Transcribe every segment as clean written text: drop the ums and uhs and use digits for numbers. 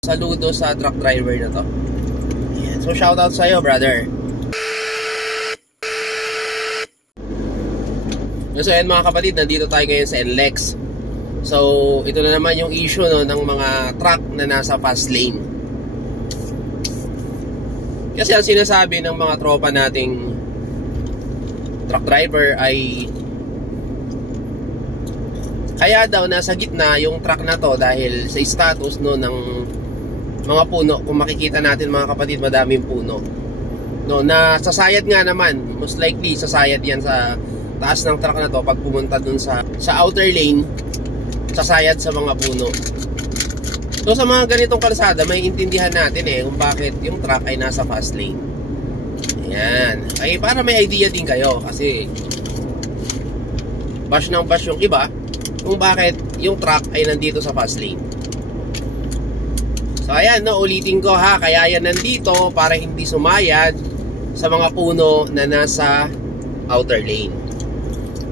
Saludo sa truck driver na to. Ayan. So shoutout sa iyo, brother. So ayan mga kapatid, nandito tayo ngayon sa NLEX. So ito na naman yung issue no, ng mga truck na nasa fast lane. Kasi ang sinasabi ng mga tropa nating truck driver ay kaya daw nasa gitna yung truck na to dahil sa status no ng mga puno. Kung makikita natin mga kapatid, madaming puno no, na sasayad nga naman. Most likely sasayad yan sa taas ng truck na to pag pumunta dun sa outer lane, sasayad sa mga puno. So sa mga ganitong kalsada, may intindihan natin kung bakit yung truck ay nasa fast lane. Ayan. Ay para may idea din kayo, kasi bash ng bash yung iba kung bakit yung truck ay nandito sa fast lane. So ayan, no, ulitin ko ha, kaya yan nandito para hindi sumayad sa mga puno na nasa outer lane.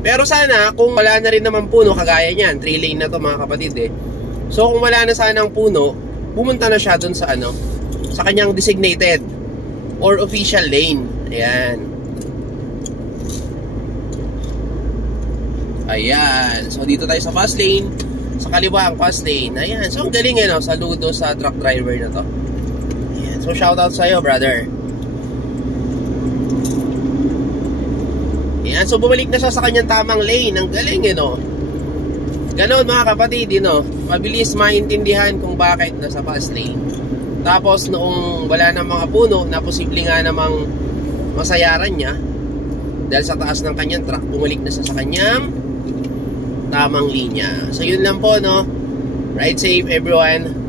Pero sana kung wala na rin naman puno, kagaya niyan, 3 lane na to mga kapatid So kung wala na sana ang puno, pumunta na siya dun sa sa kanyang designated or official lane. Ayan. Ayan. So dito tayo sa fast lane, sa kaliwa ang fast lane. Ayan. So ang galing saludo sa truck driver na to. Ayan. So shoutout sa iyo, brother. Ayan. So bumalik na siya sa kanyang tamang lane. Ang galing Ganon mga kapatid, mabilis maintindihan kung bakit nasa fast lane. Tapos noong wala na mga puno, na posible nga namang masayaran niya dahil sa taas ng kanyang truck, bumalik na siya sa kanyang tamang linya. So yun lang po, Ride safe everyone.